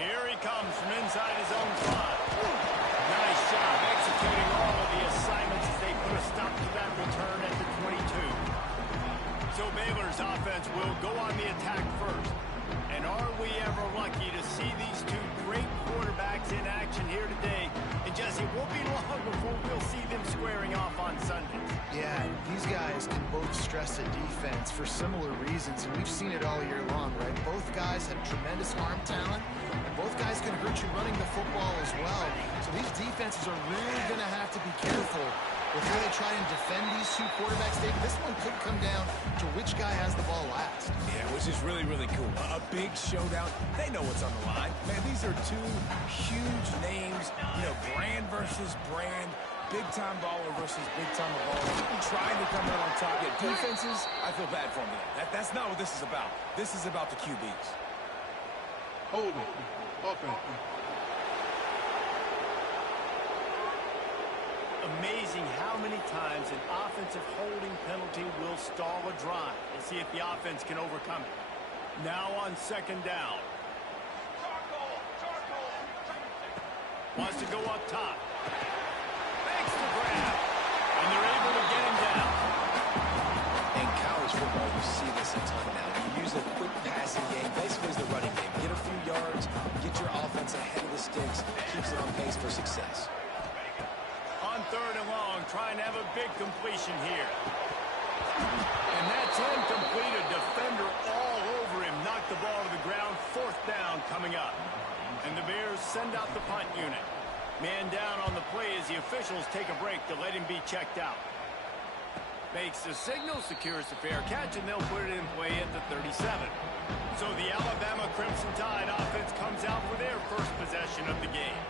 Here he comes from inside his own 5. Nice job executing all of the assignments as they put a stop to that return at the 22. So Baylor's offense will go on the attack first. And are we ever lucky to see these two great quarterbacks in action here today? And Jesse, it won't be long before we'll see them squaring off on Sundays. Yeah, these guys can both stress a defense for similar reasons, and we've seen it all year long, right? Both guys have tremendous arm talent, and both guys can hurt you running the football as well. So these defenses are really going to have to be careful before they try and defend these two quarterbacks. David, this one could come down to which guy has the ball last. Yeah, which is really, really cool. A big showdown. They know what's on the line. Man, these are two huge names, brand versus brand, big-time baller versus big-time baller, trying to come out on top. Yeah, defenses, I feel bad for them. That's not what this is about. This is about the QBs. Hold it. Okay. Amazing how many times an offensive holding penalty will stall a drive. We'll see if the offense can overcome it. Now on second down. Wants to go up top. Makes the grab. And they're able to get him down. In college football, you see this a ton now. You use a quick passing game, basically as the running game. Get a few yards, get your offense ahead of the sticks, keeps it on pace for success. On third and long, trying to have a big completion here. And that's incomplete. A defender all over him. Knocked the ball to the ground. Fourth down coming up. And the Bears send out the punt unit. Man down on the play as the officials take a break to let him be checked out. Makes the signal, secures the fair catch, and they'll put it in play at the 37. So the Alabama Crimson Tide offense comes out for their first possession of the game.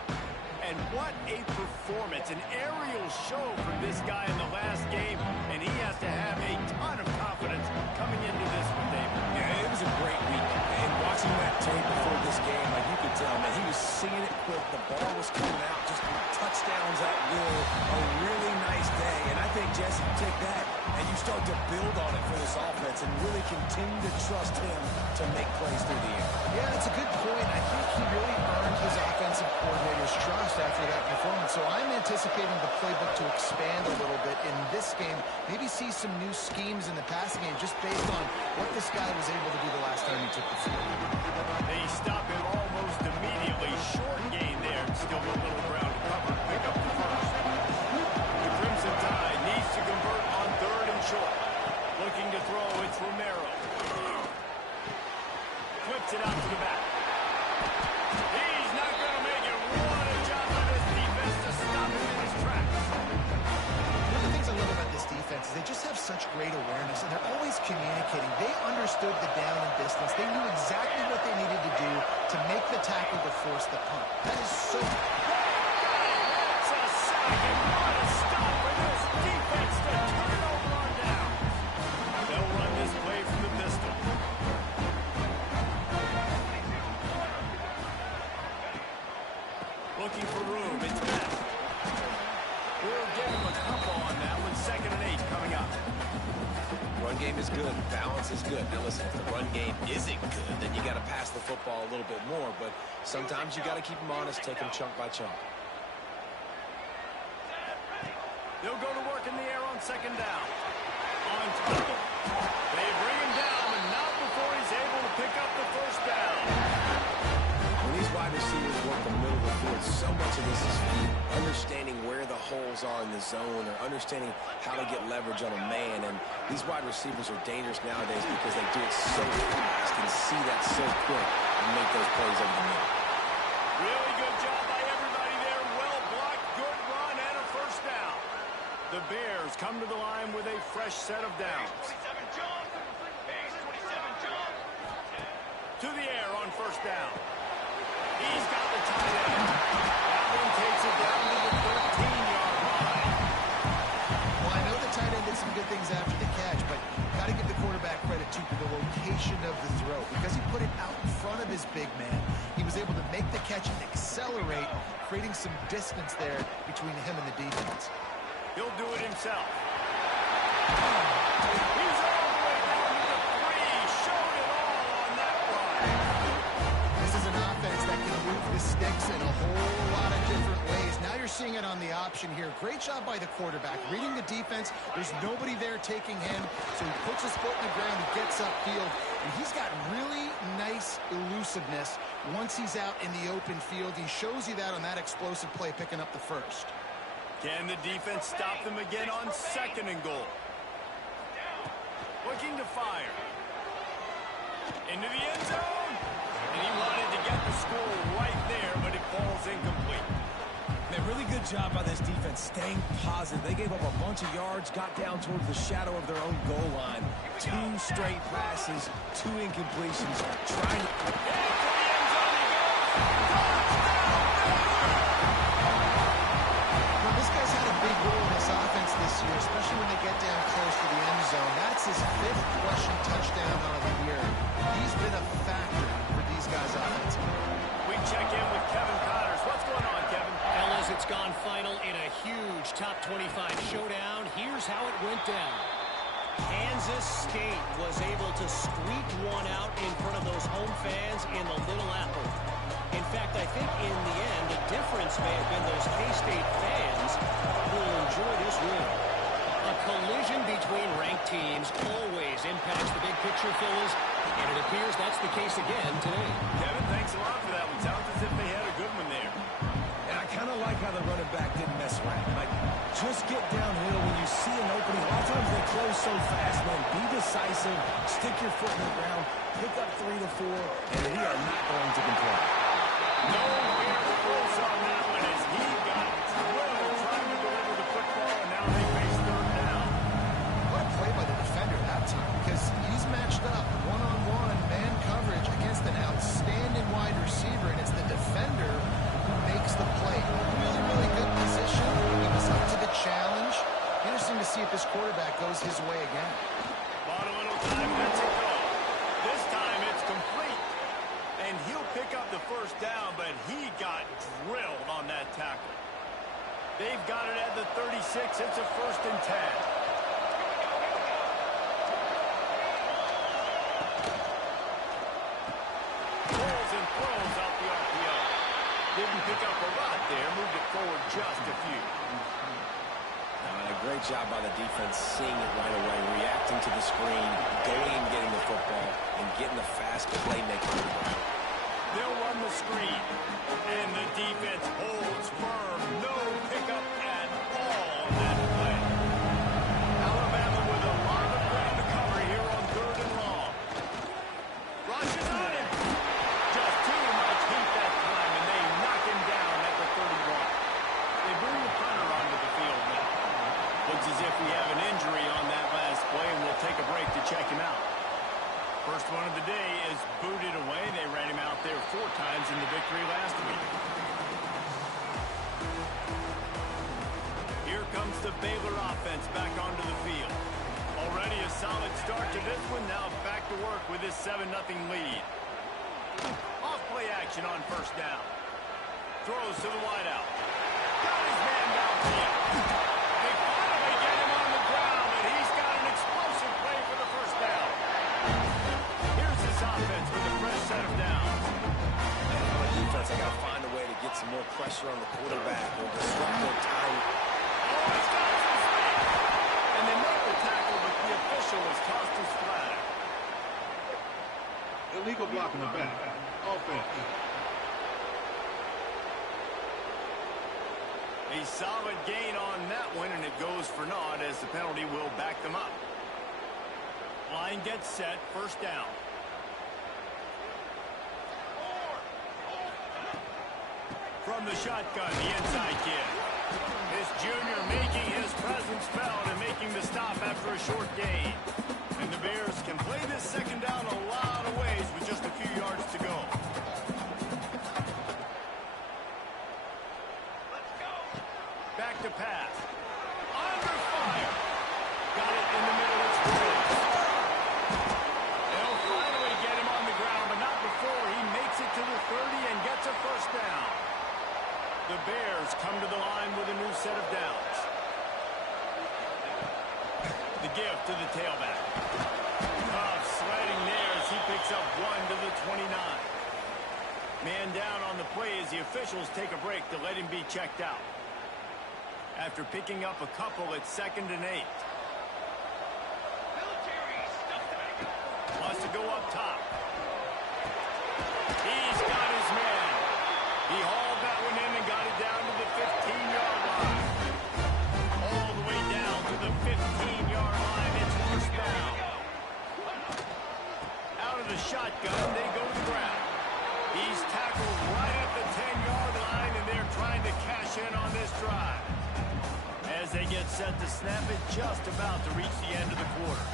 And what a performance, an aerial show from this guy in the last game, and he has to have a ton of confidence coming into this one, David. Yeah, it was a great week. And watching that tape before this game, like you could tell, man, he was seeing it quick. The ball was coming out, just touchdowns at will. A really nice day. And I think, Jesse, you take that and you start to build on it for this offense and really continue to trust him to make plays through the air. Yeah, that's a good point. I think he really earned his offensive coordinator's trust after that performance. So I'm anticipating the playbook to expand a little bit in this game. Maybe see some new schemes in the passing game just based on what this guy was able to do the last time he took the field. They stop him almost immediately. Short gain there. Still a little ground to cover. Pick up the first. The Crimson Tide needs to convert on third and short. Looking to throw, it's Romero. Flips it out to the back. He's not going to make it. What a job by this defense to stop him in his tracks. One of the things I love about this defense is they just have such great awareness, and they're always communicating. They understood the down and distance. They knew exactly what they needed to do to make the tackle to force the punt. That is so... That's a sack, and what a stop for this defense to turn it over on down. They'll run this play from the pistol. Looking for room. It's best. We'll give him a couple on that one. 2nd and 8 coming up. Run game is good. Balance is good. Now listen, if the run game isn't good, then you got to pass the football a little bit more. But sometimes you got to keep them honest, take them chunk by chunk. They'll go to work in the air on 2nd down. On top. They bring him down, but not before he's able to pick up the first down. When these wide receivers work the middle of the field, so much of this is feet, understanding where the holes are in the zone or understanding how to get leverage on a man. And these wide receivers are dangerous nowadays because they do it so fast and see that so quick and make those plays over the middle. Really good job by everybody there. Well blocked, good run, and a first down. The Bears come to the line with a fresh set of downs. To the air on first down. He's got the tight end. That one takes it down to the 13-yard line. Well, I know the tight end did some good things after the catch, but got to give the quarterback credit to the location of the throw. Because he put it out in front of his big man, he was able to make the catch and accelerate, creating some distance there between him and the defense. He'll do it himself. He's all the way down to the 3. Showed it all on that run. This is an offense that can seeing it on the option here. Great job by the quarterback. Reading the defense. There's nobody there taking him. So he puts his foot in the ground. He gets upfield. And he's got really nice elusiveness once he's out in the open field. He shows you that on that explosive play, picking up the first. Can the defense stop them again on 2nd and goal? Looking to fire. Into the end zone. And he wanted to get the score right there, but it falls incomplete. Man, really good job by this defense staying positive. They gave up a bunch of yards, got down towards the shadow of their own goal line. 2 straight passes, 2 incompletions, trying to... Well, this guy's had a big role in this offense this year, especially when they get down close to the end zone. That's his 5th rushing touchdown on the year. He's been a factor for these guys offensively. We check in with Kevin Connors. What's going on, Kevin? Fellas, it's gone final in a huge top 25 showdown. Here's how it went down. Kansas State was able to squeak one out in front of those home fans in the Little Apple. In fact, I think in the end, the difference may have been those K-State fans who will enjoy this win. A collision between ranked teams always impacts the big picture, fellas, and it appears that's the case again today. Kevin, thanks a lot for that one. Sounds as if they had a good one there. And I kind of like how the running back didn't mess around. Like, just get downhill when you see an opening. A lot of times they close so fast, man. Be decisive, stick your foot in the ground, pick up 3 to 4, and we are not going to complain. No weird rules on that one as he got drilled trying to deliver the football, and now they face 3rd down. What a play by the defender that time, because he's matched up one-on-one man coverage against an outstanding wide receiver, and it's the defender who makes the play. Really, really good position. He was up to the challenge. Interesting to see if this quarterback goes his way again. Bought a little time, that's a go. This time it's complete. And he'll pick up the 1st down, but he got drilled on that tackle. They've got it at the 36. It's a 1st and 10. Pulls and throws out the RPO. Didn't pick up a lot there. Moved it forward just a few. A great job by the defense seeing it right away, reacting to the screen, going and getting the football, and getting the fast playmaker. They'll run the screen, and the defense holds firm. No pickup at all on that play. Alabama with a lot of ground to cover here on 3rd and long. Rushes on him. Just too much heat that time, and they knock him down at the 31. They bring the punter onto the field now. Looks as if we have an injury on that last play, and we'll take a break to check him out. First one of the day is booted away. They ran him out there 4 times in the victory last week. Here comes the Baylor offense back onto the field. Already a solid start to this one. Now back to work with this 7-0 lead. Off play action on 1st down. Throws to the wideout. Got his man downfield. They finally get him on the ground, and he's got an explosive play for the 1st down. Here's this offense with a fresh set of downs. And on the defense, I got to find a way to get some more pressure on the quarterback or disrupt their time. Oh, he's got some space. And they make the tackle, but the official has tossed his flag. Illegal block in the back. Offense. A solid gain on that one, and it goes for naught as the penalty will back them up. Line gets set, 1st down. From the shotgun, the inside kid. This junior making his presence felt and making the stop after a short gain. And the Bears can play this 2nd down a lot of ways with just a few yards to go. Back to pass. Under fire. Got it in the middle. It's Briggs. They'll finally get him on the ground, but not before he makes it to the 30 and gets a 1st down. The Bears come to the line with a new set of downs. The give to the tailback. Tough sledding there as he picks up 1 to the 29. Man down on the play as the officials take a break to let him be checked out. after picking up a couple at 2nd and 8. Wants to go up top. He's got his man. He hauled that one in and got it down to the 15-yard line. All the way down to the 15-yard line. It's first down. Out of the shotgun, they go to the ground. He's tackled right at the 10-yard line, and they're trying to cash in on this drive. As they get set to snap it, just about to reach the end of the quarter.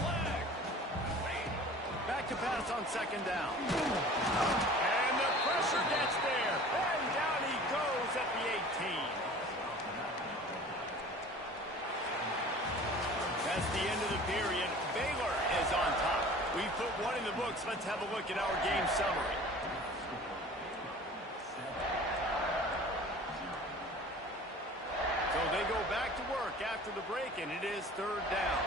Back to pass on 2nd down. And the pressure gets there. And down he goes at the 18. That's the end of the period. Baylor is on top. We've put one in the books. Let's have a look at our game summary. So they go back to work after the break, and it is 3rd down.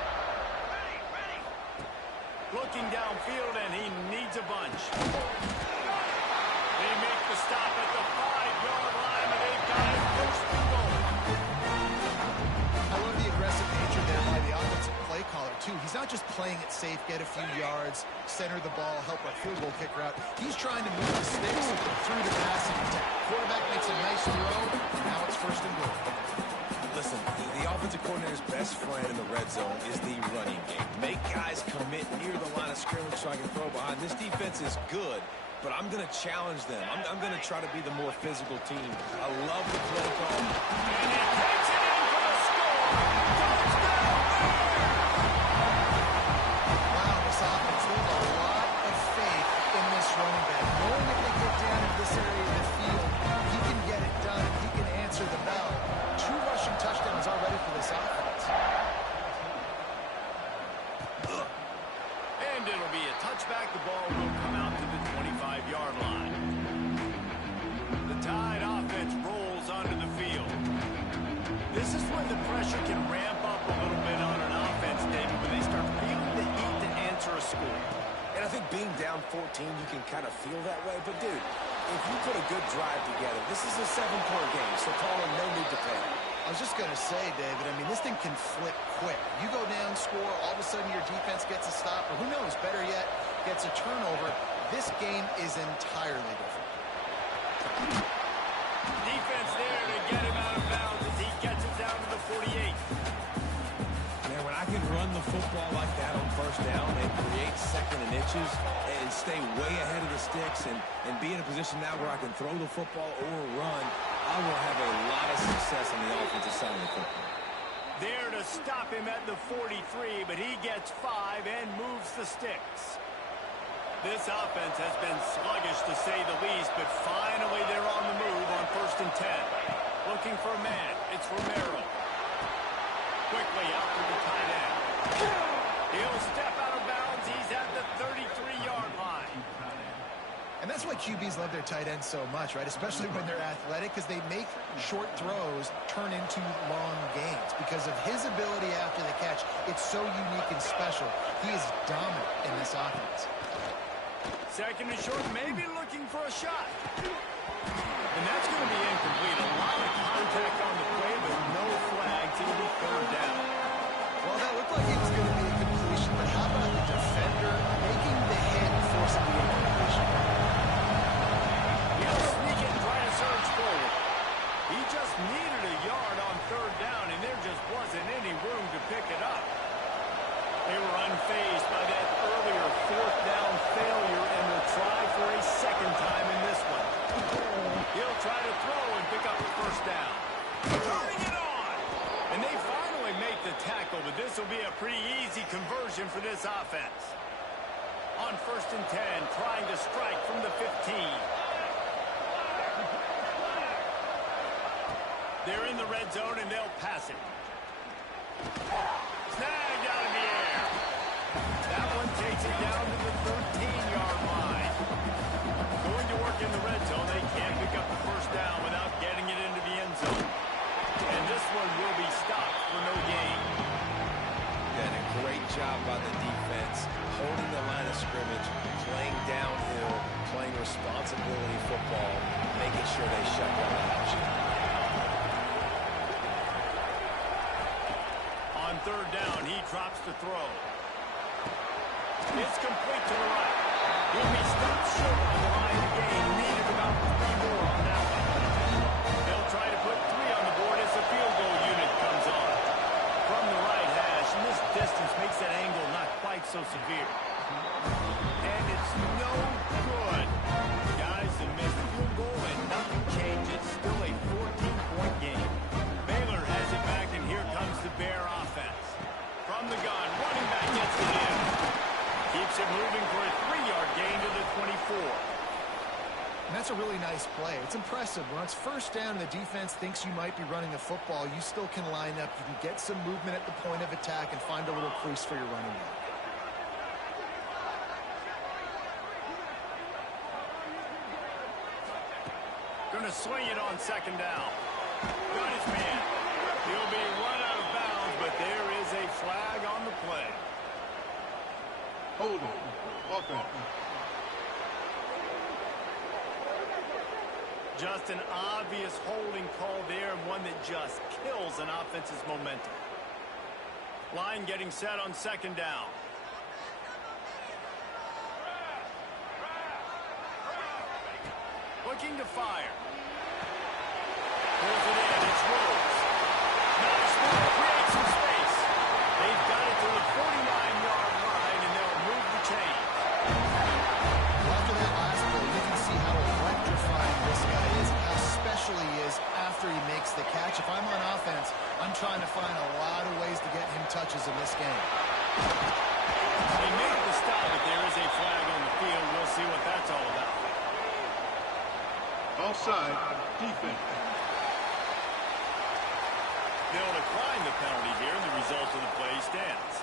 Looking downfield, and he needs a bunch. They make the stop at the 5-yard line, and they've got it first and goal. I love the aggressive nature there by the offensive play caller, too. He's not just playing it safe, get a few yards, center the ball, help our field goal kicker out. He's trying to move the sticks through the passing attack. Quarterback makes a nice throw. Now it's first and goal. Listen, the offensive coordinator's best friend in the red zone is the running game. Make guys commit near the line of scrimmage so I can throw behind. This defense is good, but I'm going to challenge them. I'm going to try to be the more physical team. I love the play call. And he takes it in for the score. Touchdown, Baylor! Wow, this offense, there's a lot of faith in this running back. Knowing if they get down in this area of the field, he can get it done. He can answer the bell. 2 rushing touchdowns already for this offense. And it'll be a touchback. The ball will come out to the 25-yard line. The Tide offense rolls onto the field. This is when the pressure can ramp up a little bit on an offense, David, when they start feeling the heat to answer a score. And I think being down 14, you can kind of feel that way. But, dude, if you put a good drive together, this is a 7-point game, so call him no need to pay. I was just going to say, David, I mean, this thing can flip quick. You go down, score, all of a sudden your defense gets a stop, or who knows, better yet, gets a turnover. This game is entirely different. Defense there to get him out of bounds as he gets it down to the 48. Man, when I can run the football like that on first down and create 2nd and inches and stay way ahead of the sticks and be in a position now where I can throw the football or run, I will have a lot of success on the offensive side of the football. There to stop him at the 43, but he gets 5 and moves the sticks. This offense has been sluggish to say the least, but finally they're on the move on 1st and 10. Looking for a man. It's Romero. Quickly out to the tight end. He'll step out of bounds. He's at the 33-yard line. And that's why QBs love their tight ends so much, right? Especially when they're athletic, because they make short throws turn into long gains. Because of his ability after the catch, it's so unique and special. He is dominant in this offense. 2nd and short, maybe looking for a shot. And that's going to be incomplete. A lot of contact on the play, but no flags. It'll be 3rd down. Well, that looked like it was going to be a completion, but how about the defender making the hit and forcing the incompletion? He'll sneak it and try to surge forward. He just needed a yard on 3rd down, and there just wasn't any room to pick it up. They were unfazed by that earlier 4th down failure, and will try for a 2nd time in this one. He'll try to throw and pick up the 1st down. Turning it on! And they finally make the tackle, but this will be a pretty easy conversion for this offense. On 1st and 10, trying to strike from the 15. They're in the red zone, and they'll pass it. Snagged out of the air. That one takes it down to the 13-yard line. Going to work in the red zone. They can't pick up the 1st down without getting it into the end zone. And this one will be stopped for no gain. And a great job by the defense, holding the line of scrimmage, playing downhill, playing responsibility football, making sure they shut down that option. third down. He drops to throw. It's complete to the right. He'll be stopped short on the line of the game. Needed about 3 more on that one. They'll try to put 3 on the board as the field goal unit comes on. From the right hash, and this distance makes that angle not quite so severe. And it's no good. Guys, the missed field goal and nothing changes. Still a 14-point game. Baylor has it back, and here comes the Bear offense. From the gun, running back gets it in. Keeps it moving for a 3-yard gain to the 24. And that's a really nice play. It's impressive. When it's first down and the defense thinks you might be running a football, you still can line up. You can get some movement at the point of attack and find a little crease for your running back. Going to swing it on second down. Got his man. He'll be run out of bounds, but there is a flag on the play. Holding. Offense. Just an obvious holding call there, and one that just kills an offense's momentum. Line getting set on second down. Looking to fire. Pulls it in. It's Rhodes. Nice move. Creates some space. They've got it to the 49-yard line, and they'll move the chains. After that last play, you can see how electrifying this guy is and how special he is after he makes the catch. If I'm on offense, I'm trying to find a lot of ways to get him touches in this game. They made the stop, but there is a flag on the field. We'll see what that's all about. Offside. Defense. They'll decline the penalty here, and the result of the play stands.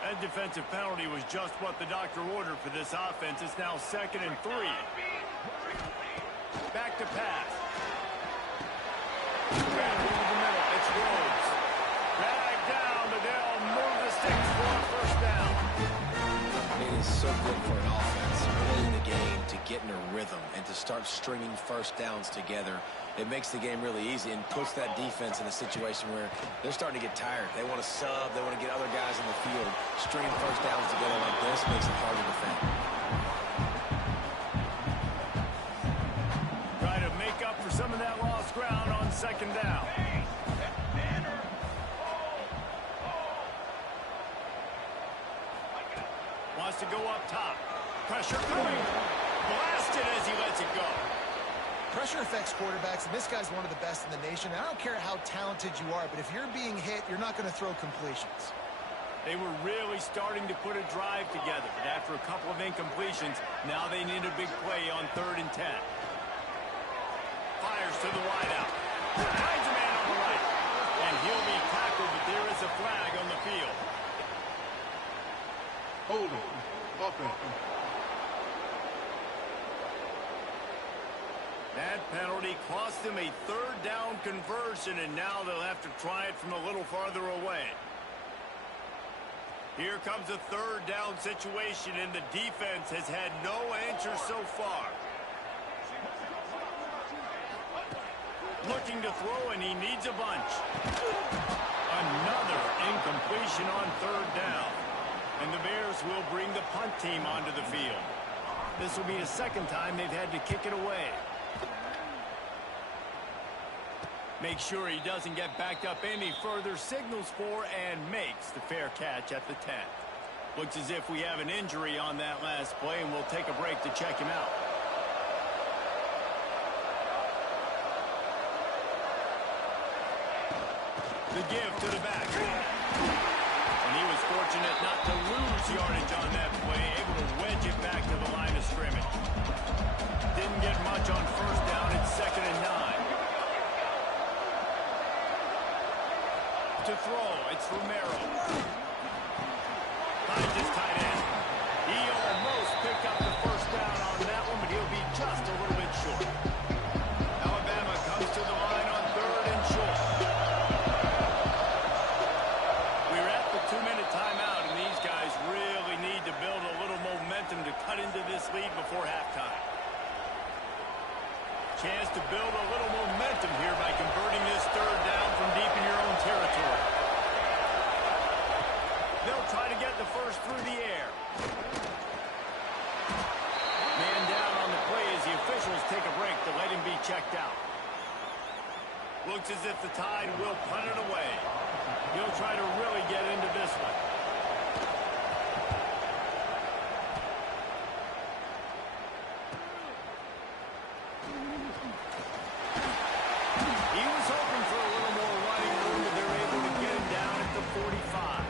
That defensive penalty was just what the doctor ordered for this offense. It's now 2nd and 3. Back to pass. Back into the middle. It's Rhodes. Drag down, but they'll move the sticks for a first down. It is so good for an offense early in the game to get in a rhythm and to start stringing first downs together. It makes the game really easy and puts that defense in a situation where they're starting to get tired. They want to sub. They want to get other guys in the field. Stringing first downs together like this makes it hard to defend. Try to make up for some of that lost ground on second down. Wants to go up top. Pressure coming. Blasted as he lets it go. Pressure affects quarterbacks, and this guy's one of the best in the nation. And I don't care how talented you are, but if you're being hit, you're not going to throw completions. They were really starting to put a drive together, but after a couple of incompletions, now they need a big play on 3rd and 10. Fires to the wideout. Finds a man on the right, and he'll be tackled, but there is a flag on the field. Holding. Offense. That penalty cost them a 3rd down conversion, and now they'll have to try it from a little farther away. Here comes a 3rd down situation, and the defense has had no answer so far. Looking to throw, and he needs a bunch. Another incompletion on 3rd down. And the Bears will bring the punt team onto the field. This will be the 2nd time they've had to kick it away. Make sure he doesn't get backed up any further, signals for and makes the fair catch at the 10. Looks as if we have an injury on that last play, and we'll take a break to check him out. The give to the back. And he was fortunate not to lose yardage on that play, able to wedge it back to the line of scrimmage. Didn't get much on 1st down. It's 2nd and 9. To throw, it's Romero. Finds his tight end. He almost picked up the 1st down on that one, but he'll be just a little bit short. Alabama comes to the line on 3rd and short. We're at the 2-minute timeout, and these guys really need to build a little momentum to cut into this lead before halftime. Chance to build a little momentum here by converting this 3rd down from deep in your own territory. They'll try to get the first through the air. Man down on the play as the officials take a break to let him be checked out. Looks as if the Tide will punt it away. He'll try to really get into this one. He was hoping for a little more running room, but they're able to get him down at the 45.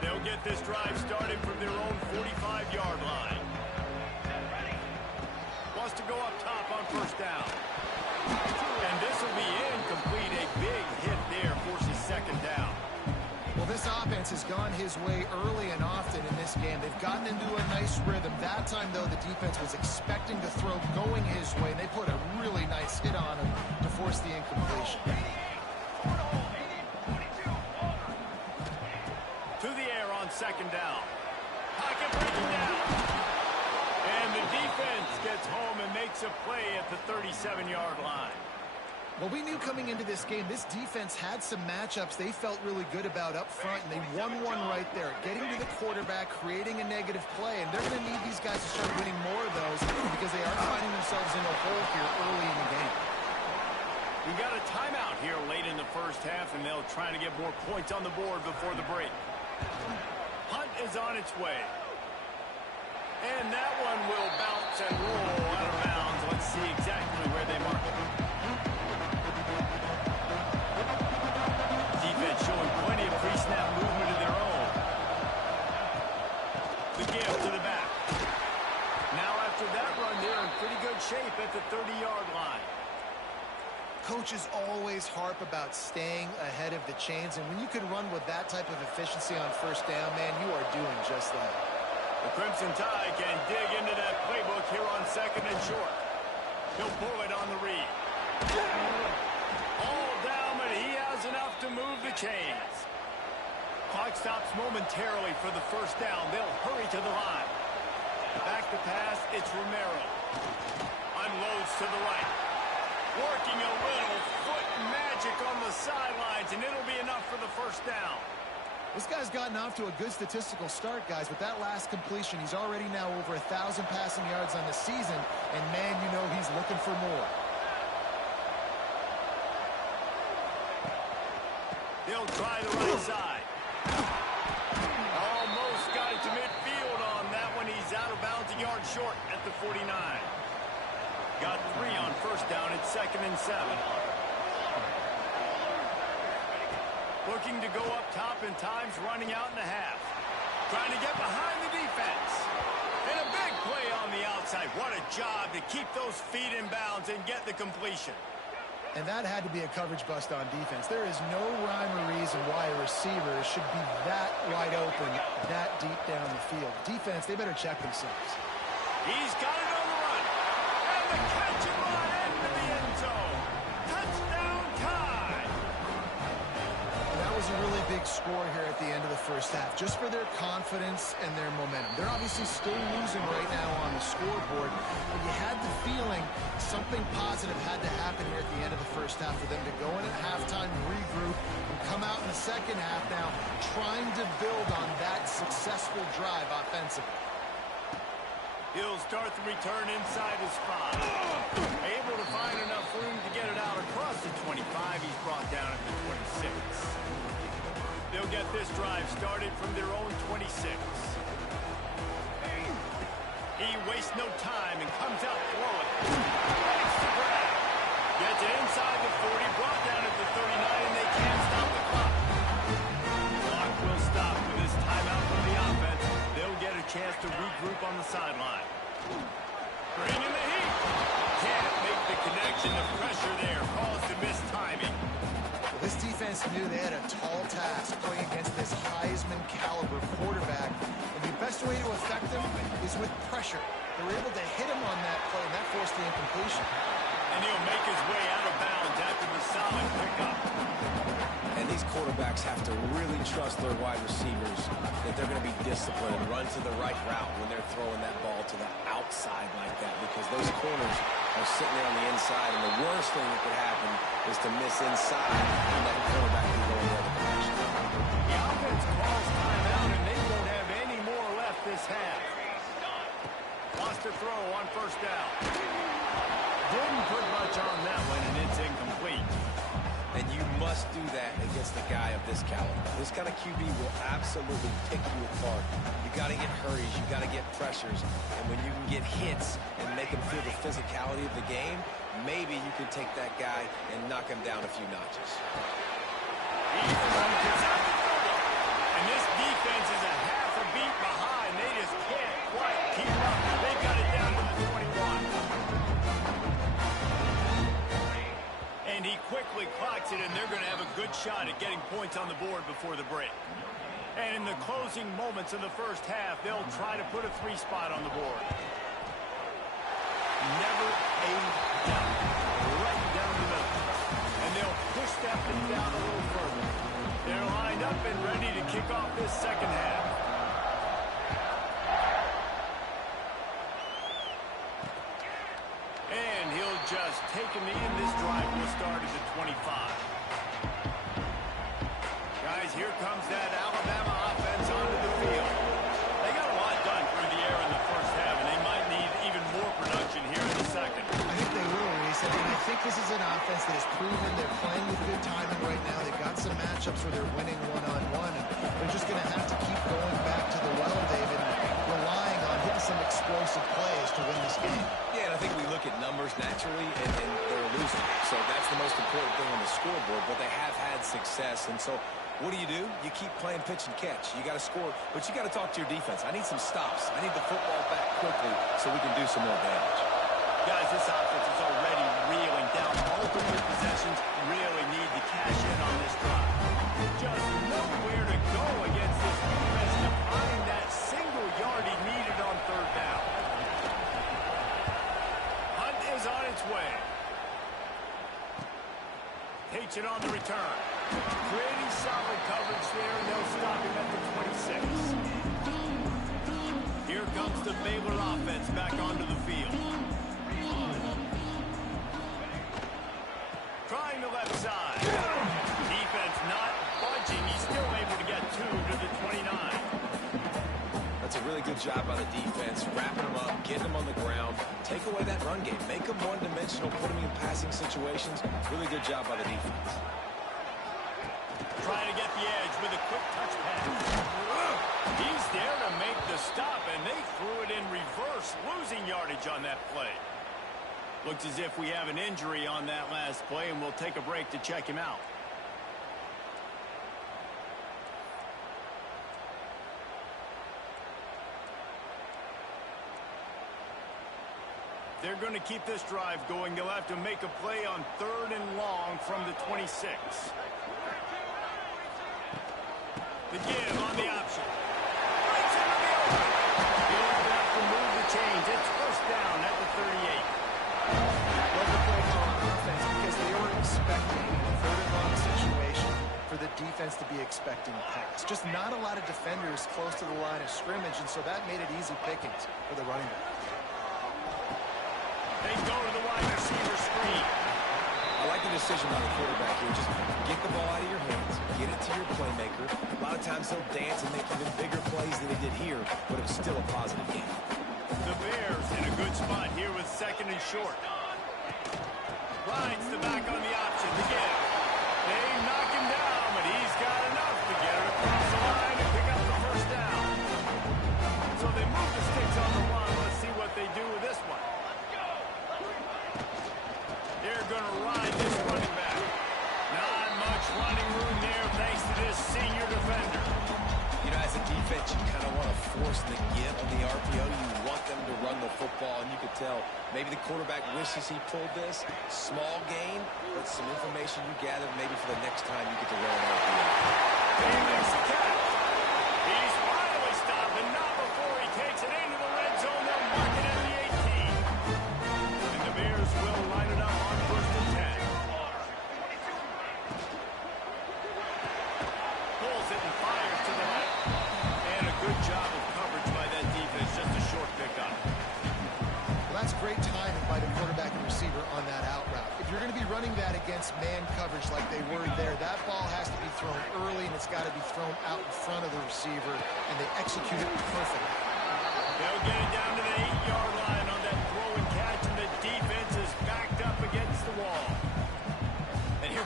They'll get this drive started from their own 45-yard line. Wants to go up top on first down. And this will be incomplete. A big hit there forces second down. Well, this offense has gone his way early and often in this game. They've gotten into a nice rhythm. That time, though, the defense was expecting to throw going his way. They put a really nice hit on him to force the incompletion. To the air on second down. Pocket breaking down. And the defense gets home and makes a play at the 37-yard line. Well, we knew coming into this game, this defense had some matchups they felt really good about up front, and they won one right there, getting to the quarterback, creating a negative play, and they're going to need these guys to start winning more of those because they are finding themselves in a hole here early in the game. We got a timeout here late in the first half, and they'll try to get more points on the board before the break. Hunt is on its way. And that one will bounce and roll out of bounds. Let's see exactly where they mark it. Defense showing plenty of pre-snap movement of their own. The give to the back. Now after that run, they're in pretty good shape at the 30-yard line. Coaches always harp about staying ahead of the chains, and when you can run with that type of efficiency on first down, man, you are doing just that. The Crimson Tide can dig into that playbook here on second and short. He'll pull it on the read. All down, but he has enough to move the chains. Clock stops momentarily for the first down. They'll hurry to the line. Back to pass, it's Romero. Unloads to the right. Working a little foot magic on the sidelines, and it'll be enough for the first down. This guy's gotten off to a good statistical start, guys. With that last completion, he's already now over 1,000 passing yards on the season, and man, you know he's looking for more. They'll try the right side. Almost got it to midfield on that one. He's out of bounds a yard short at the 49. Got 3 on first down at 2nd and 7. Looking to go up top, and time's running out in the half. Trying to get behind the defense. And a big play on the outside. What a job to keep those feet in bounds and get the completion. And that had to be a coverage bust on defense. There is no rhyme or reason why a receiver should be that wide open, that deep down the field. Defense, they better check themselves. He's got it on the run. And the catch and run into the end zone. Touchdown, Tide. That was a really big score here at the end of the first half, just for their confidence and their momentum. They're obviously still losing right now on the scoreboard, but you had the feeling something positive had to happen here at the end of the first half for them to go in at halftime, regroup, and come out in the second half now trying to build on that successful drive offensively. He'll start the return inside his spot. Able to find enough room to get it out across the 25. He's brought down at the 26. They'll get this drive started from their own 26. He wastes no time and comes out throwing. Makes the grab. Gets it inside the 40, brought down at the 39, and they can't stop the clock. Clock will stop with this timeout from the offense. They'll get a chance to regroup on the sideline. Bringing the heat. Can't make the connection. The pressure there caused the missed timing. Well, this defense knew they had a tall task playing against this Heisman caliber quarterback. And the best way to affect him is with pressure. They were able to hit him on that play, and that forced the incompletion. And he'll make his way out of bounds after the solid pickup. And these quarterbacks have to really trust their wide receivers that they're going to be disciplined and run to the right route when they're throwing that ball to the outside like that, because those corners are sitting there on the inside, and the worst thing that could happen is to miss inside and let the quarterback do to throw on first down. Didn't put much on that one, and it's incomplete. And you must do that against a guy of this caliber. This kind of QB will absolutely pick you apart. You got to get hurries. You got to get pressures. And when you can get hits and make him feel the physicality of the game, maybe you can take that guy and knock him down a few notches. And this defense is a half a beat behind. They just can't quite keep up. They got it down to the 21. And he quickly clocks it, and they're going to have a good shot at getting points on the board before the break. And in the closing moments of the first half, they'll try to put a 3 spot on the board. Never a doubt. Right down the middle. And they'll push that thing down a little further. They're lined up and ready to kick off this second half. And he'll just take him in. This drive will start at the 25. Guys, here comes that Alabama offense onto the field. They got a lot done through the air in the first half, and they might need even more production here in the second. I think they will, Reese. And I think this is an offense that has proven they're playing with good timing right now. They've got some matchups where they're winning one-on-one, and they're just going to have to keep going back to the well, David, and relying on hitting some explosive plays to win this game. Yeah, and I think we look at numbers naturally, and they're losing. So that's the most important thing on the scoreboard, but they have had success. And so what do? You keep playing pitch and catch. You got to score, but you got to talk to your defense. I need some stops. I need the football back quickly so we can do some more damage. Guys, this offense is already reeling down multiple possessions. Really need to cash in on this drive. Just nowhere to go against this defense to find that single yard he needed on third down. Hunt is on its way. Takes it on the return. Pretty solid coverage there, and they'll stop him at the 26. Here comes the Baylor offense back onto the field. Trying the left side. Defense not budging. He's still able to get 2 to the 29. That's a really good job by the defense, wrapping them up, getting them on the ground, take away that run game, make them one-dimensional, put them in passing situations. Really good job by the defense. Trying to get the edge with a quick touch pass. He's there to make the stop, and they threw it in reverse, losing yardage on that play. Looks as if we have an injury on that last play, and we'll take a break to check him out. They're going to keep this drive going. They'll have to make a play on 3rd and long from the 26. The give on the option. Breaks into the open. He'll have to move the chains. It's first down at the 38. Love the play call on offense because they were expecting in a 3rd and long situation for the defense to be expecting a pass. Just not a lot of defenders close to the line of scrimmage, and so that made it easy pickings for the running back. They go to the wide receiver screen. I like the decision by the quarterback here. Just get the ball out of your hands, get it to your playmaker. A lot of times he'll dance and make even bigger plays than he did here, but it was still a positive game. The Bears in a good spot here with 2nd and short. Rides the back on the option to get it. They knock him down, but he's got enough to get it across the line and pick up the first down. So they move the sticks on the run. Let's see what they do with this one. They're going to ride this running back. Not much running room there thanks to this senior defender. You know, as a defense, you kind of want to force the give on the RPO. You want them to run the football, and you could tell maybe the quarterback wishes he pulled this. Small gain, but some information you gather maybe for the next time you get to run an RPO. He makes the catch. He's finally stopped, and not before he takes it into the red zone. They'll mark it at the 18. And the Bears will line it up on 1st and 10. Pulls it and fires to the right. And a good job of coverage by that defense. Just a short pickup. Well, that's great timing by the quarterback and receiver on that out route. If you're going to be running that against man coverage like they were there, that ball has to be thrown early, and it's got to be thrown out in front of the receiver, and they execute it perfectly. They'll get it down to the 8-yard line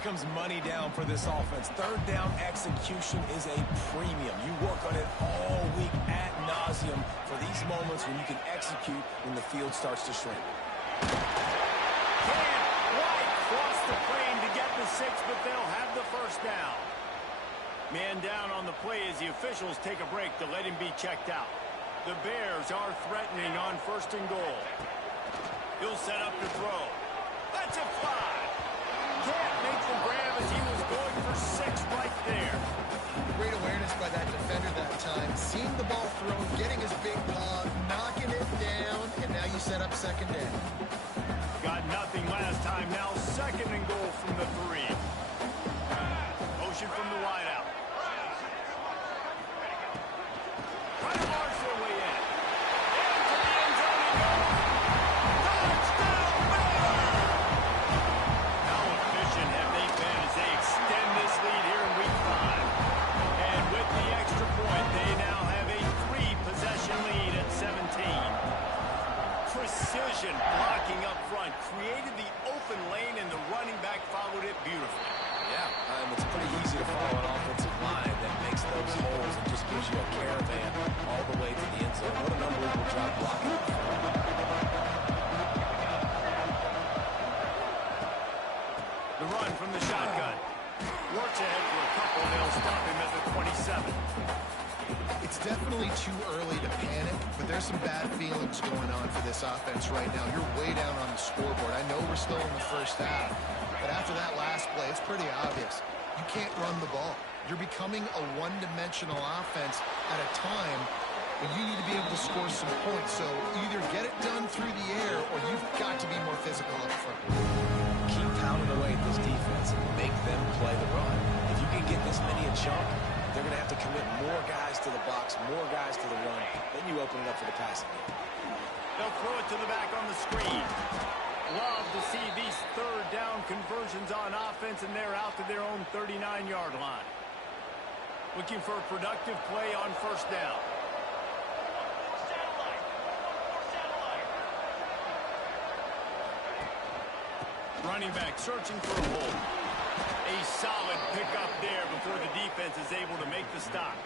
comes money down for this offense. Third down execution is a premium. You work on it all week ad nauseum for these moments when you can execute when the field starts to shrink. White crossed the plane to get the 6, but they'll have the first down. Man down on the play as the officials take a break to let him be checked out. The Bears are threatening on 1st and goal. He'll set up to throw. That's a fly. Can't make the grab as he was going for 6 right there. Great awareness by that defender that time. Seeing the ball thrown, getting his big paw, knocking it down, and now you set up 2nd down. Got nothing last time. Now 2nd and goal from the 3. Motion from the wideout. Try to march their way in. Into the end zone he goes. Touchdown, Baylor! How efficient have they been as they extend this lead here in Week 5? And with the extra point, they now have a 3-possession lead at 17. Precision blocking up front created the open lane, and the running back followed it beautifully. Yeah, it's pretty easy to follow an offensive line that makes those holes and just gives you a caravan all the way to the end zone. What an unbelievable job blocking. The run from the shotgun. Works ahead for a couple. They'll stop him at the 27. It's definitely too early to panic, but there's some bad feelings going on for this offense right now. You're way down on the scoreboard. I know we're still in the first half, but after that last play, it's pretty obvious. You can't run the ball. You're becoming a one-dimensional offense at a time when you need to be able to score some points. So either get it done through the air or you've got to be more physical up front. Keep pounding away at this defense and make them play the run. If you can get this many a chunk, they're going to have to commit more guys to the box, more guys to the run. Then you open it up for the passing game. They'll throw it to the back on the screen. Love to see these 3rd down conversions on offense, and they're out to their own 39-yard line. Looking for a productive play on 1st down. Running back searching for a hole. A solid pickup there before the defense is able to make the stop.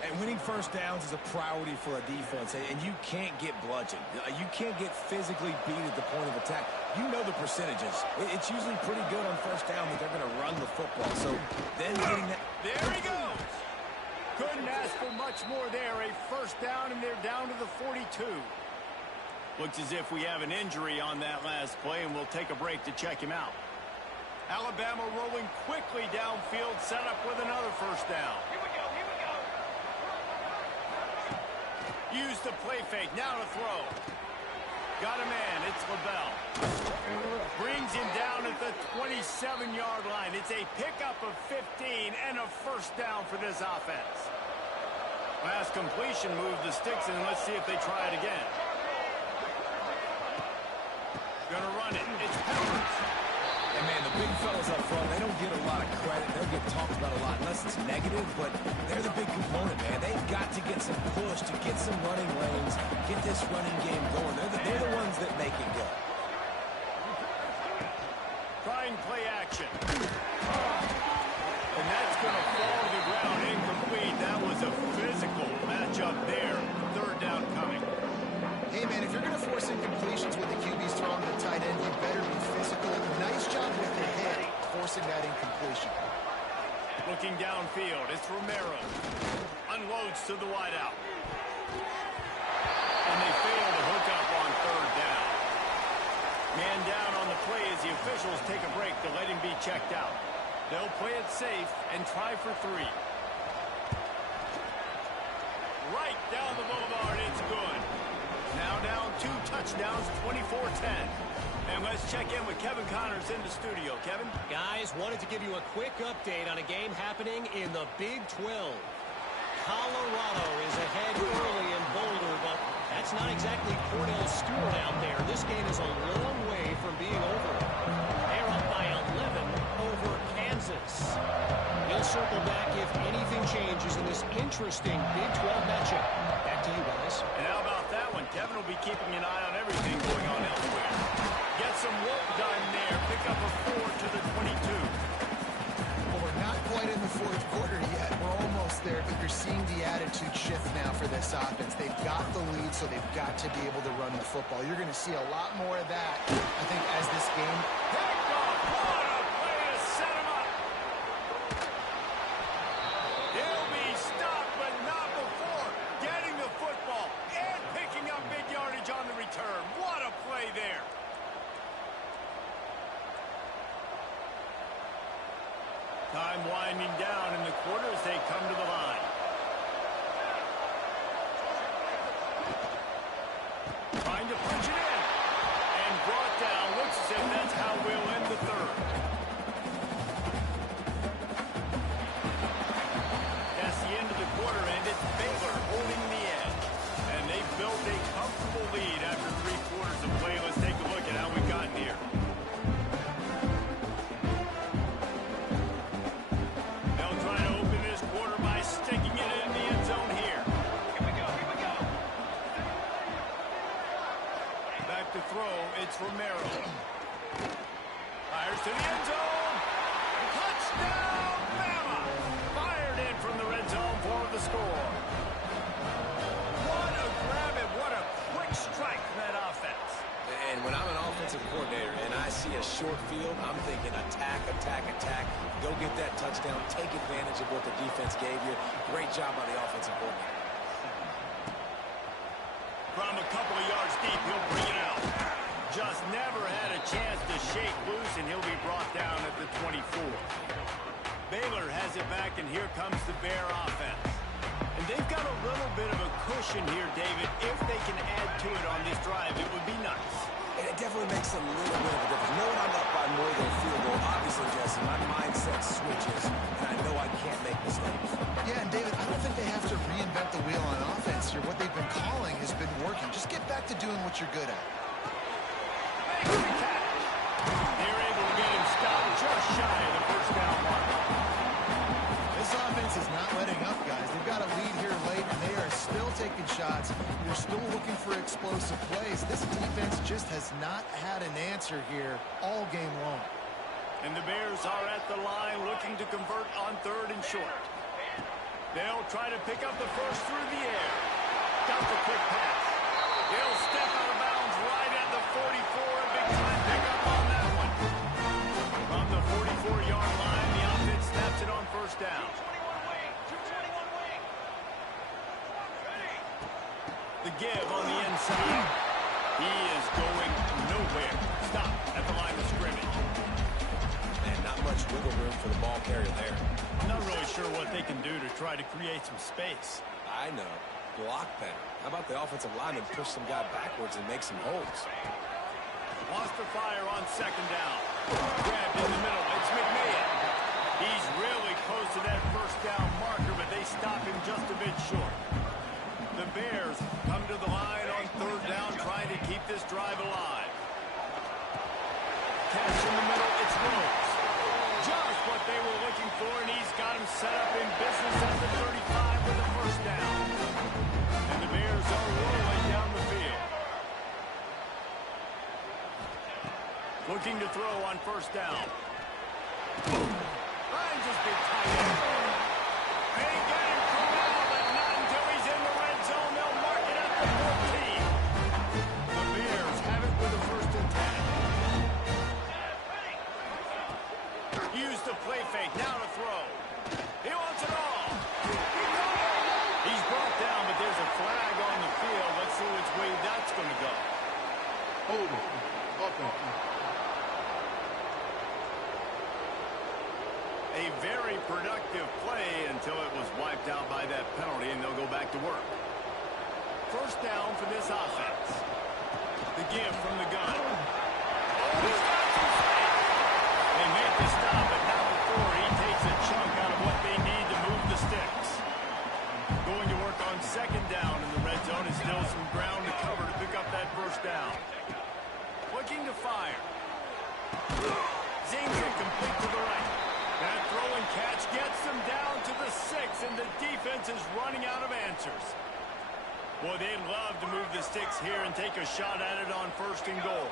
And winning 1st downs is a priority for a defense, and you can't get bludgeoned. You can't get physically beat at the point of attack. You know the percentages. It's usually pretty good on 1st down that they're going to run the football. So then getting that... There he goes! Couldn't ask for much more there. A 1st down, and they're down to the 42. Looks as if we have an injury on that last play, and we'll take a break to check him out. Alabama rolling quickly downfield, set up with another 1st down. Here we go, here we go. Use the play fake, now to throw. Got a man, it's LaBelle. Brings him down at the 27-yard line. It's a pickup of 15 and a 1st down for this offense. Last completion moved the sticks, and let's see if they try it again. Gonna run it, it's Peppers. And, man, the big fellas up front, they don't get a lot of credit. They'll get talked about a lot unless it's negative, but they're the big component, man. They've got to get some push to get some running lanes, get this running game going. They're the ones that make it go. Trying play action. And that's going to fall to the ground incomplete. That was a physical matchup there. 3rd down coming. Hey, man, if you're going to force incompletions with the QBs throwing to the tight end, you better be physical. Nice job with the hit, forcing that incompletion. Looking downfield, it's Romero. Unloads to the wideout. And they fail to hook up on 3rd down. Man down on the play as the officials take a break to let him be checked out. They'll play it safe and try for 3. Right down the boulevard, it's good. Now down 2 touchdowns, 24-10. And let's check in with Kevin Connors in the studio. Kevin? Guys, wanted to give you a quick update on a game happening in the Big 12. Colorado is ahead early in Boulder, but that's not exactly Cordell Stewart out there. This game is a long way from being over. They're up by 11 over Kansas. We'll circle back if anything changes in this interesting Big 12 matchup. Back to you guys. And how about that one? Kevin will be keeping an eye on everything going on elsewhere. Get some work done there. Pick up a 4 to the 22. for this offense. They've got the lead, so they've got to be able to run the football. You're going to see a lot more of that, I think, as this game. Picked off. What a play to set him up. He'll be stopped, but not before getting the football and picking up big yardage on the return. What a play there. Time winding down in the quarter as they come to the line. Trying to punch it in. And brought down. Looks as if that's how we'll end the third. That's the end of the quarter, and it's Baylor holding the edge. And they've built a comfortable lead after 3 quarters of play. Let's take a look at how we've gotten here. They'll try to open this quarter by sticking it in the end zone here. Here we go. Back to throw, it's Romero. Fires to the end zone. Touchdown, Bama! Fired in from the red zone for the score. What a grab and what a quick strike from that offense. And when I'm an offensive coordinator and I see a short field, I'm thinking attack, attack, attack. Go get that touchdown. Take advantage of what the defense gave you. Great job by the offensive coordinator. From a couple of yards deep, he'll bring it out. Just never had a chance to shake loose, and he'll be brought down at the 24. Baylor has it back, and here comes the Bear offense. And they've got a little bit of a cushion here, David. If they can add to it on this drive, it would be nice. And it definitely makes a little bit of a difference. Knowing I'm up by more than a field goal, obviously, Jesse, my mindset switches, and I know I can't make mistakes. Yeah, and David, I don't think they have to reinvent the wheel on offense here. What they've been calling has been working. Just get back to doing what you're good at. They're able to get him stopped just shy of the first down mark. This offense is not letting up, guys. They've got a lead here late, and they are still taking shots. They're still looking for explosive plays. This defense just has not had an answer here all game long. And the Bears are at the line looking to convert on 3rd and short. They'll try to pick up the first through the air. Got the quick pass. They'll step out of bounds right at the 44. A big time pickup on that one. From the 44-yard line, the offense snaps it on first down. The give on the inside. He is going nowhere. Stop at the line of scrimmage. Man, not much wiggle room for the ball carrier there. I'm not really sure what they can do to try to create some space. I know. Block better. How about the offensive lineman push some guy backwards and make some holes? Wants to fire on 2nd down. Grabbed in the middle. It's McMahon. He's really close to that first down marker, but they stop him just a bit short. The Bears come to the line on 3rd down, trying to keep this drive alive. Catch in the middle. It's Rose. Just what they were looking for, and he's got him set up in business at the 35 with the first down. And the Bears are rolling down the field. Looking to throw on 1st down. Finds his big tight end. They get him for now, but not until he's in the red zone. They'll mark it at the 14. The Bears have it with the 1st and 10. Use the play fake. Now to throw. He wants it all. He's brought down, but there's a flag on the field. Let's see which way that's going to go. Hold it. Offense. A very productive play until it was wiped out by that penalty, and they'll go back to work. First down for this offense. The give from the gun. Oh, he's got some space. They make the stop, but not before he takes a chunk out of what they need to move the sticks. Going to work on 2nd down in the red zone, and still some ground to cover to pick up that first down. Looking to fire. Zings it complete to the right. That throw and catch gets them down to the 6, and the defense is running out of answers. Boy, they'd love to move the sticks here and take a shot at it on 1st and goal.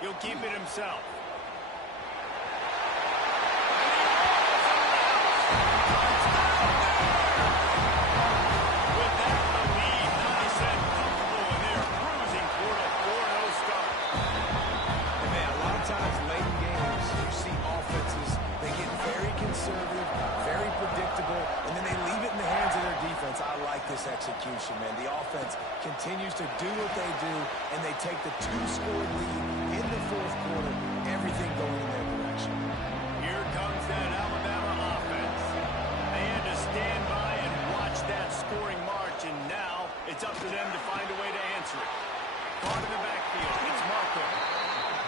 He'll keep it himself. And he rolls execution, man. The offense continues to do what they do, and they take the 2-score lead in the fourth quarter. Everything going in their direction. Here comes that Alabama offense. They had to stand by and watch that scoring march, and now it's up to them to find a way to answer it. Caught in the backfield. It's Marco.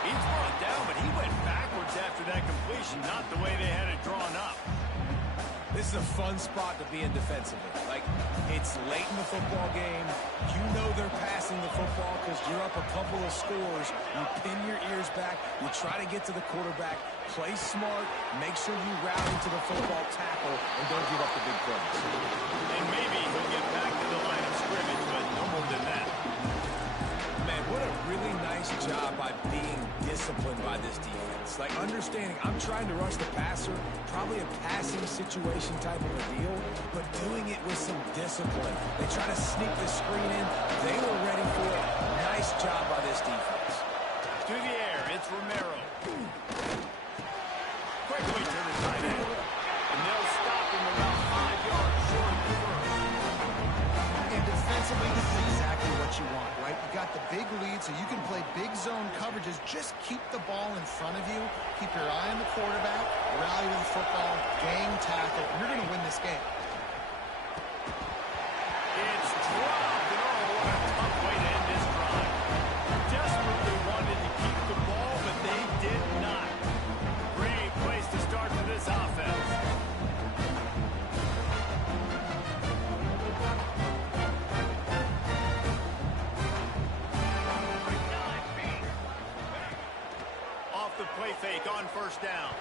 He's brought down, but he went backwards after that completion, not the way they had it drawn up. This is a fun spot to be in defensively. Like, it's late in the football game. You know they're passing the football because you're up a couple of scores. You pin your ears back. You try to get to the quarterback. Play smart. Make sure you rally to the football tackle and don't give up the big plays. And maybe he'll get back to the line of scrimmage, but no more than that. Man, what a really nice job by being disciplined by this defense. Like, understanding I'm trying to rush the passer, probably a passing situation type of a deal, but doing it with some discipline. They try to sneak the screen in. They were ready for it. Nice job by this defense. Through the air, it's Romero. Quickly to the tight end. And they'll stop him about 5 yards short of the first. And defensively, this is exactly what you want, right? You got the big lead, so you can play big zone coverages. Just keep the ball in front of you. Keep your eye on the quarterback. Rally to the football. Gang tackle. You're going to win this game. It's dropped. And oh, what a tough way to end this drive. Desperately wanted to keep the ball, but they did not. Great place to start for this offense. Off the play fake on first down.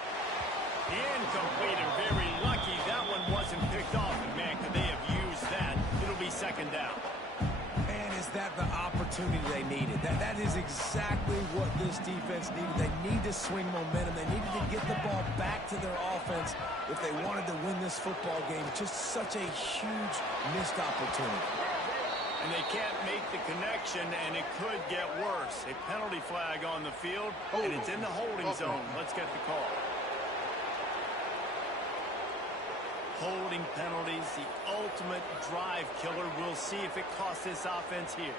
Incomplete and very lucky that one wasn't picked off. And man, could they have used that? It'll be second down. Man, is that the opportunity they needed? That is exactly what this defense needed. They need to swing momentum. They needed to get the ball back to their offense if they wanted to win this football game. Just such a huge missed opportunity. And they can't make the connection, and it could get worse. A penalty flag on the field, and it's in the holding zone. Let's get the call. Holding penalties, the ultimate drive killer. We'll see if it costs this offense here.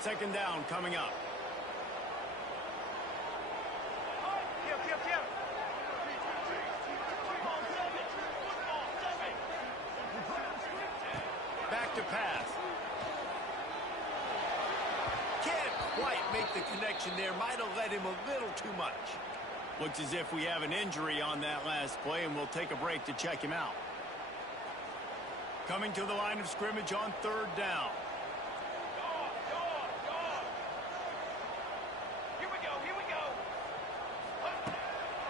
Second down coming up. Back to pass. Can't quite make the connection there. Might have led him a little too much. Looks as if we have an injury on that last play, and we'll take a break to check him out. Coming to the line of scrimmage on third down. Here we go.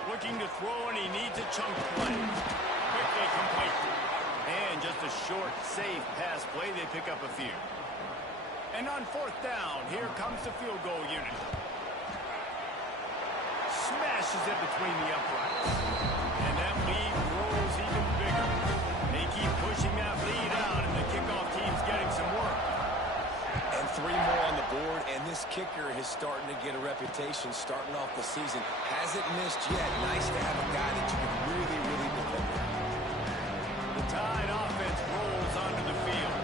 Looking to throw, and he needs a chunk play. Quickly complete. And just a short, safe pass play. They pick up a few. And on fourth down, here comes the field goal unit. Smashes it between the uprights. And that lead grows even bigger. They keep pushing that lead out, and the kickoff team's getting some work. And 3 more on the board, and this kicker is starting to get a reputation starting off the season. Hasn't missed yet. Nice to have a guy that you can really, really depend on. The Tide offense rolls onto the field.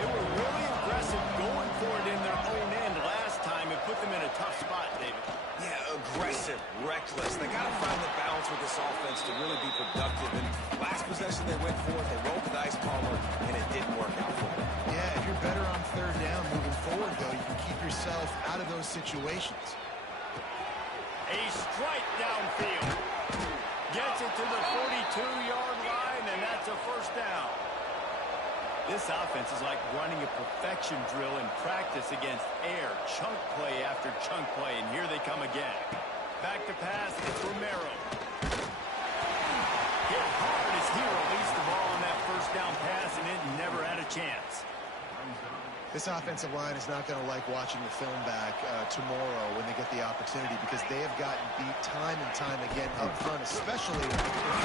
They were really aggressive going for it in their own end last time. It put them in a tough spot, David. Yeah, aggressive, reckless. They got to find the balance with this offense to really be productive. And last possession they went for it, they rolled the dice, Palmer, and it didn't work out for them. Yeah, if you're better on third down moving forward, though, you can keep yourself out of those situations. A strike downfield. Gets it to the 42-yard line, and that's a first down. This offense is like running a perfection drill in practice against air. Chunk play after chunk play, and here they come again. Back to pass, it's Romero. Hit hard as he released the ball on that first down pass, and it never had a chance. This offensive line is not going to like watching the film back tomorrow when they get the opportunity, because they have gotten beat time and time again up front, especially in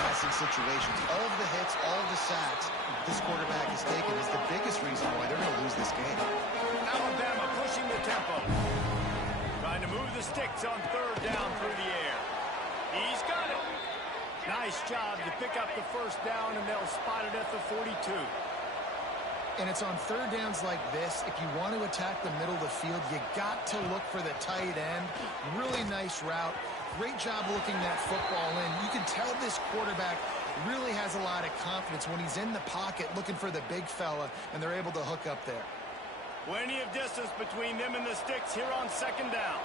passing situations. All of the hits, all of the sacks this quarterback has taken is the biggest reason why they're going to lose this game. Alabama pushing the tempo. Trying to move the sticks on third down through the air. He's got it. Nice job to pick up the first down, and they'll spot it at the 42. And it's on third downs like this. If you want to attack the middle of the field, you got to look for the tight end. Really nice route. Great job looking that football in. You can tell this quarterback really has a lot of confidence when he's in the pocket looking for the big fella, and they're able to hook up there. Plenty of distance between them and the sticks here on second down.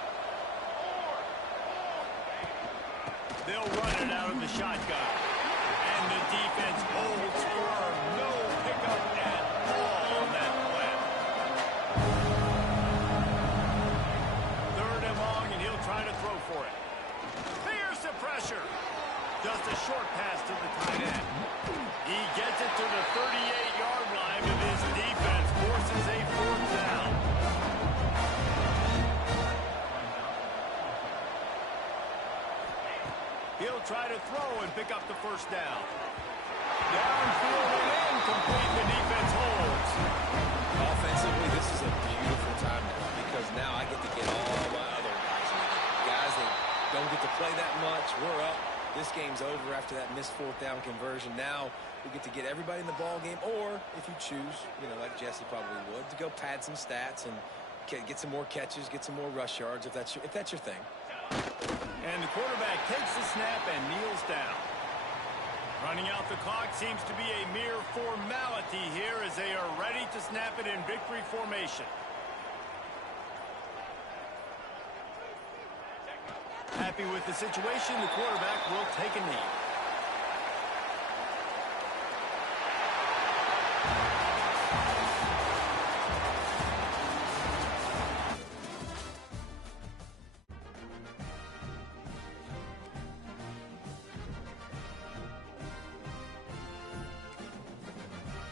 They'll run it out of the shotgun. And the defense holds firm. No pickup at all on that play. Third and long, and he'll try to throw for it. Here's the pressure. Just a short pass to the tight end. He gets it to the 38-yard line, and his defense forces a fourth down. He'll try to throw and pick up the first down. Downfield and incomplete. The defense holds. Offensively, this is a beautiful time because now I get to get all my other guys that don't get to play that much. We're up. This game's over after that missed fourth down conversion. Now we get to get everybody in the ball game, or if you choose, like Jesse probably would, to go pad some stats and get some more catches, get some more rush yards if that's your thing. And the quarterback takes the snap and kneels down. Running out the clock seems to be a mere formality here as they are ready to snap it in victory formation. Happy with the situation, the quarterback will take a knee.